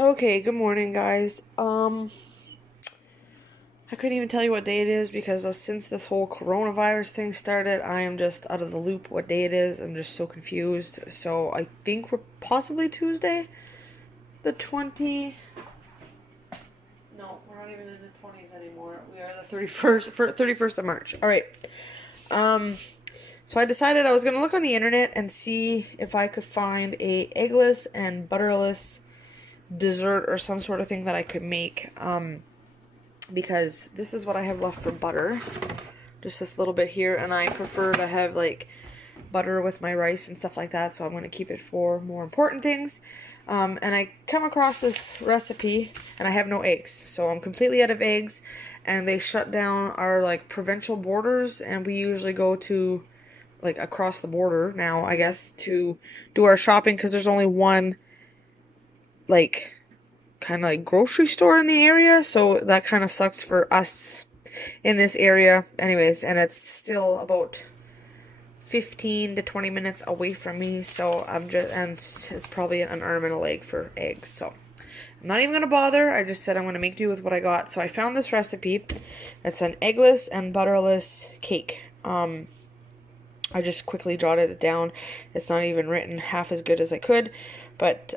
Okay, good morning, guys. I couldn't even tell you what day it is because since this whole coronavirus thing started, I am just out of the loop what day it is. I'm just so confused. So I think we're possibly Tuesday, the 20. No, we're not even in the 20s anymore. We are the 31st of March. All right. Um, so I decided I was gonna look on the internet and see if I could find a eggless and butterless dessert or some sort of thing that I could make. Because this is what I have left for butter. Just this little bit here, and I prefer to have like butter with my rice and stuff like that, so I'm going to keep it for more important things. And I come across this recipe, and I have no eggs, so I'm completely out of eggs, and they shut down our like provincial borders, and we usually go to like across the border now, I guess, to do our shopping because there's only one like kind of like grocery store in the area, so that kind of sucks for us in this area anyways, and it's still about 15 to 20 minutes away from me, so and it's probably an arm and a leg for eggs, so I'm not even gonna bother. I just said I'm gonna make do with what I got. So I found this recipe. It's an eggless and butterless cake. I just quickly jotted it down. It's not even written half as good as I could, but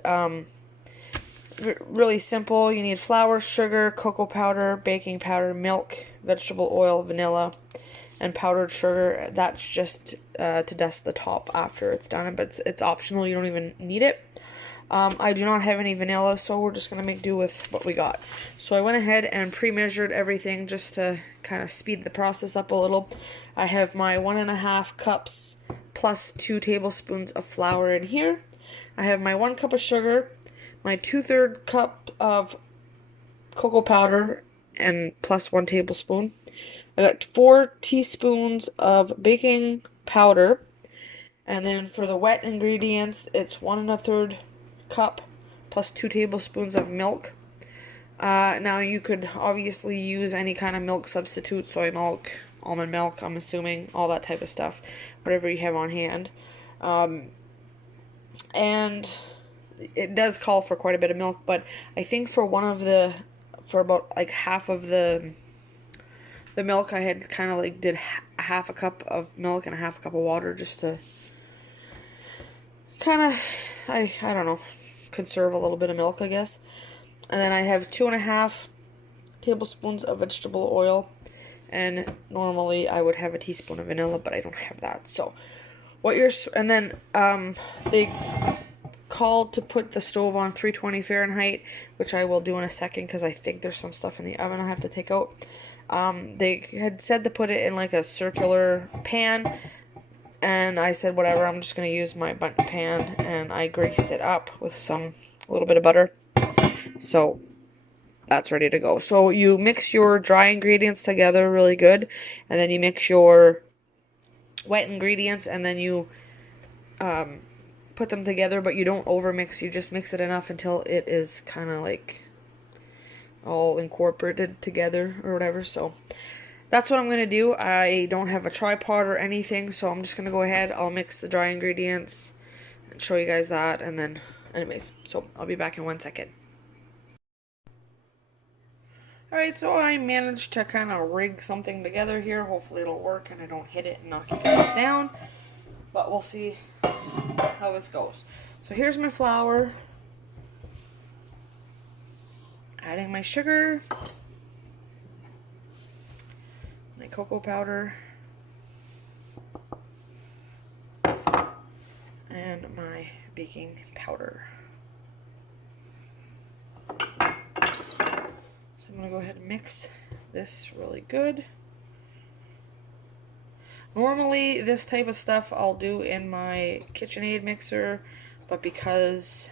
really simple. You need flour, sugar, cocoa powder, baking powder, milk, vegetable oil, vanilla, and powdered sugar. That's just to dust the top after it's done, but it's optional. You don't even need it. I do not have any vanilla, so we're just going to make do with what we got. So I went ahead and pre-measured everything just to kind of speed the process up a little. I have my 1.5 cups plus 2 tablespoons of flour in here. I have my 1 cup of sugar, my 2/3 cup of cocoa powder, and plus 1 tablespoon. I got 4 teaspoons of baking powder, and then for the wet ingredients, it's 1 1/3 cup plus 2 tablespoons of milk. Now you could obviously use any kind of milk substitute, soy milk, almond milk, I'm assuming, all that type of stuff, whatever you have on hand. And it does call for quite a bit of milk, but I think for about like half of the milk, I had kind of like did half a cup of milk and a half a cup of water just to kind of, I don't know, conserve a little bit of milk, I guess. And then I have 2.5 tablespoons of vegetable oil, and normally I would have a teaspoon of vanilla, but I don't have that. So and then they called to put the stove on 320 Fahrenheit, which I will do in a second because I think there's some stuff in the oven I have to take out. They had said to put it in like a circular pan, and I said whatever, I'm just going to use my bundt pan, and I greased it up with a little bit of butter. So that's ready to go. So you mix your dry ingredients together really good, and then you mix your wet ingredients, and then you put them together, but you don't overmix. You just mix it enough until it is kind of like all incorporated together or whatever. So that's what I'm going to do. I don't have a tripod or anything, so I'm just going to go ahead. I'll mix the dry ingredients and show you guys that, and then anyways, so I'll be back in 1 second. Alright, so I managed to kind of rig something together here. Hopefully it'll work and I don't hit it and knock you guys down. But we'll see how this goes. So here's my flour. Adding my sugar. My cocoa powder. And my baking powder. I'm going to go ahead and mix this really good. Normally, this type of stuff I'll do in my KitchenAid mixer, but because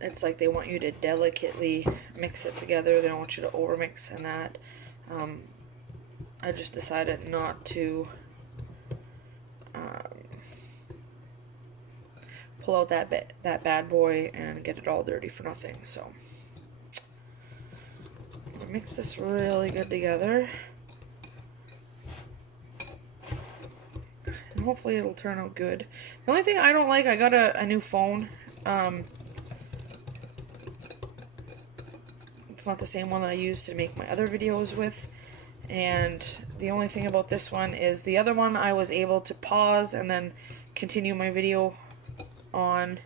it's like they want you to delicately mix it together, they don't want you to overmix and that, I just decided not to pull out that bad boy and get it all dirty for nothing. So mix this really good together, and hopefully it'll turn out good. The only thing I don't like, I got a new phone, It's not the same one that I used to make my other videos with. And the only thing about this one is the other one I was able to pause and then continue my video on.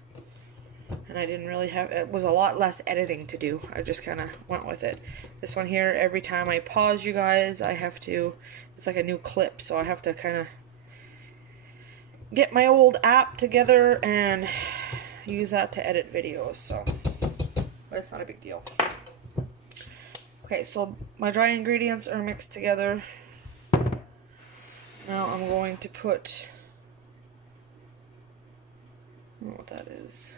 And I didn't really have, it was a lot less editing to do. I just kind of went with it. This one here, every time I pause you guys, I have to, it's like a new clip, so I have to kind of get my old app together and use that to edit videos, so, but it's not a big deal. Okay, so my dry ingredients are mixed together. Now I'm going to put, I don't know what that is.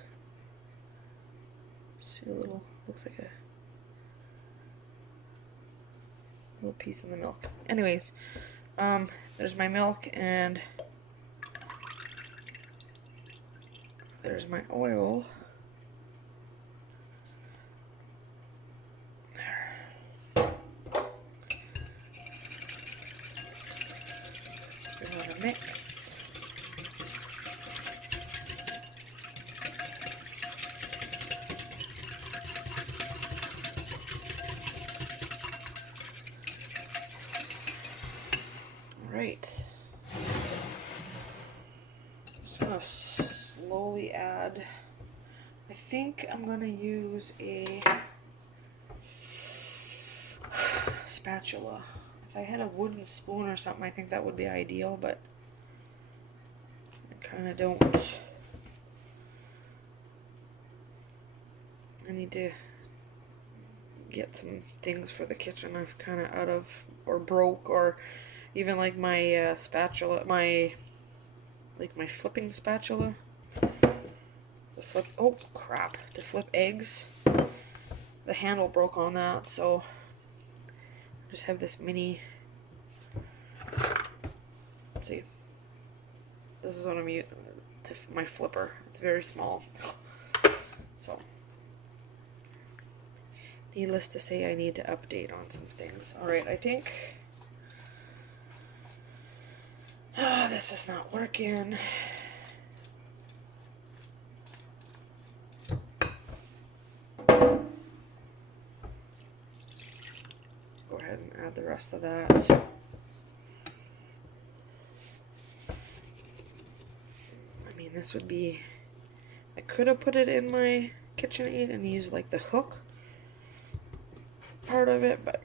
See a little, looks like a little piece in the milk. Anyways, there's my milk, and there's my oil. There. We're gonna mix. Right. Just gonna slowly add. I think I'm gonna use a spatula. If I had a wooden spoon or something, I think that would be ideal, but I kind of don't. I need to get some things for the kitchen I've kind of out of, or broke, or even like my spatula, my flipping spatula. The flip, oh crap, to flip eggs. The handle broke on that, so I just have this mini. Let's see, this is what I'm using to my flipper. It's very small, so needless to say, I need to update on some things. All right, I think. This is not working. Go ahead and add the rest of that. I mean, this would be, I could have put it in my KitchenAid and used like the hook part of it, but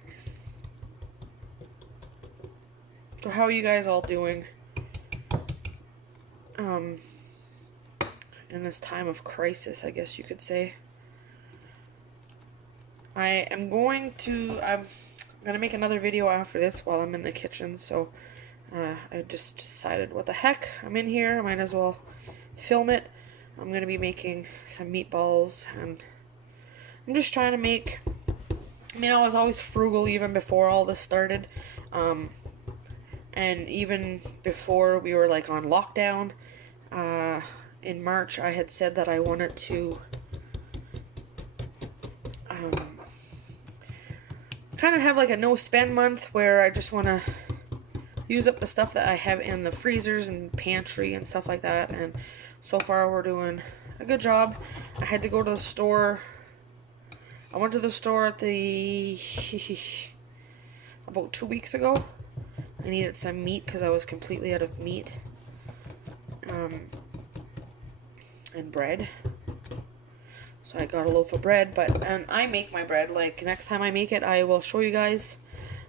so how are you guys all doing in this time of crisis, I guess you could say? I'm gonna make another video after this while I'm in the kitchen, so I just decided, what the heck, I'm in here, I might as well film it. I'm gonna be making some meatballs, and I'm just trying to make, I mean, I was always frugal even before all this started, and even before we were like on lockdown, in March, I had said that I wanted to kind of have like a no spend month where I just want to use up the stuff that I have in the freezers and pantry and stuff like that, and so far we're doing a good job. I had to go to the store. I went to the store at the about 2 weeks ago. I needed some meat because I was completely out of meat. And bread. So I got a loaf of bread, and I make my bread. Like, next time I make it, I will show you guys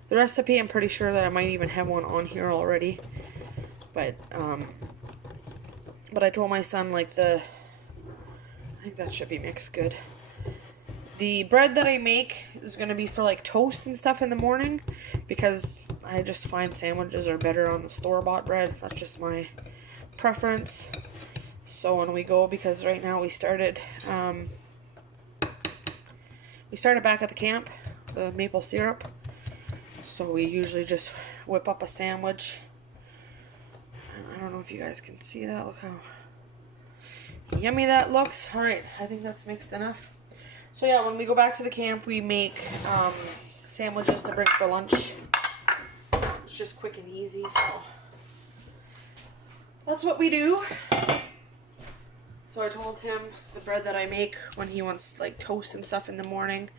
the recipe. I'm pretty sure that I might even have one on here already. But I told my son, like, I think that should be mixed good. The bread that I make is going to be for, like, toast and stuff in the morning, because I just find sandwiches are better on the store-bought bread. That's just my preference. So when we go, because right now we started back at the camp, the maple syrup. So we usually just whip up a sandwich. And I don't know if you guys can see that. Look how yummy that looks. Alright, I think that's mixed enough. So yeah, when we go back to the camp, we make sandwiches to bring for lunch. It's just quick and easy, so that's what we do. So I told him the bread that I make when he wants like toast and stuff in the morning,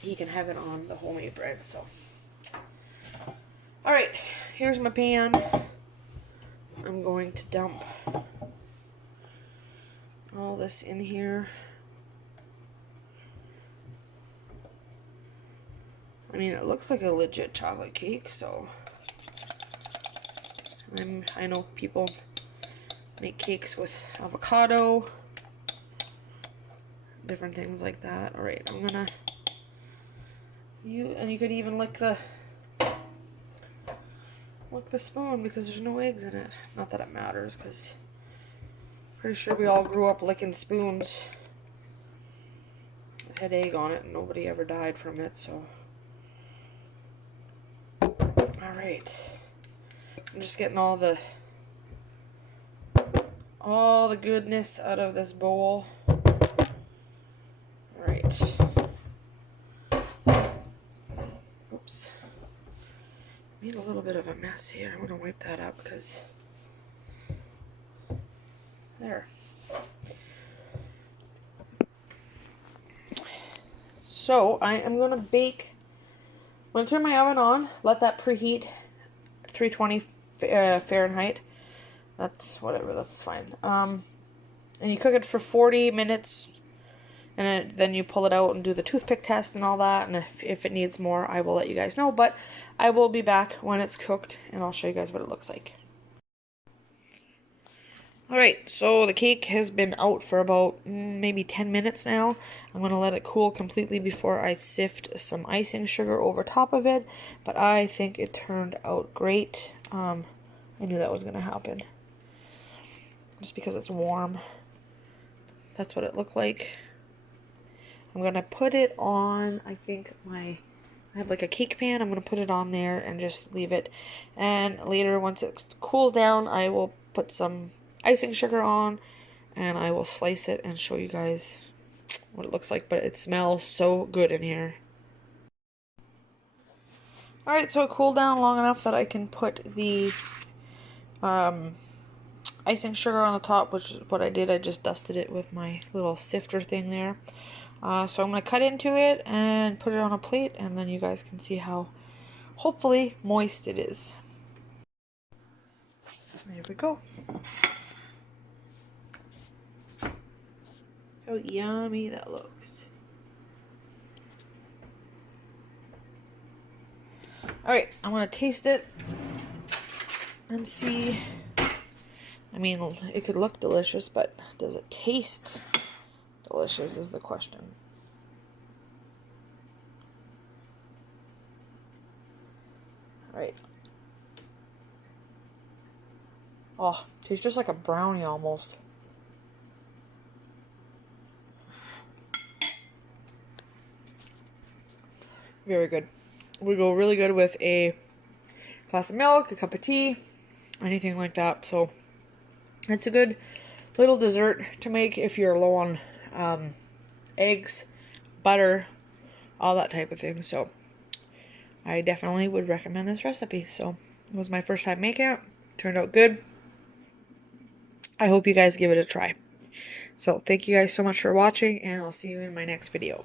he can have it on the homemade bread. So, all right, here's my pan. I'm going to dump all this in here. I mean, it looks like a legit chocolate cake, so I know people make cakes with avocado, different things like that. All right, I'm gonna you could even lick the spoon because there's no eggs in it. Not that it matters, because pretty sure we all grew up licking spoons. It had egg on it and nobody ever died from it, so. Alright. I'm just getting all the goodness out of this bowl. Alright. Oops. Made a little bit of a mess here. I'm gonna wipe that up because there. So I am gonna bake. I'm going to turn my oven on, let that preheat, 320 Fahrenheit. That's whatever, that's fine. And you cook it for 40 minutes, and then you pull it out and do the toothpick test and all that. And if it needs more, I will let you guys know. But I will be back when it's cooked, and I'll show you guys what it looks like. Alright, so the cake has been out for about maybe 10 minutes now. I'm going to let it cool completely before I sift some icing sugar over top of it. But I think it turned out great. I knew that was going to happen. Just because it's warm. That's what it looked like. I'm going to put it on, I think I have like a cake pan. I'm going to put it on there and just leave it. And later, once it cools down, I will put some icing sugar on, and I will slice it and show you guys what it looks like. But it smells so good in here. Alright, so it cooled down long enough that I can put the icing sugar on the top, which is what I did. I just dusted it with my little sifter thing there. So I'm going to cut into it and put it on a plate, and then you guys can see how hopefully moist it is. There we go. How yummy that looks. Alright, I'm going to taste it and see. I mean, it could look delicious, but does it taste delicious is the question. Alright. Oh, tastes just like a brownie almost. Very good. We go really good with a glass of milk, a cup of tea, anything like that. So it's a good little dessert to make if you're low on eggs, butter, all that type of thing. So I definitely would recommend this recipe. So it was my first time making it. Turned out good. I hope you guys give it a try. So thank you guys so much for watching, and I'll see you in my next video.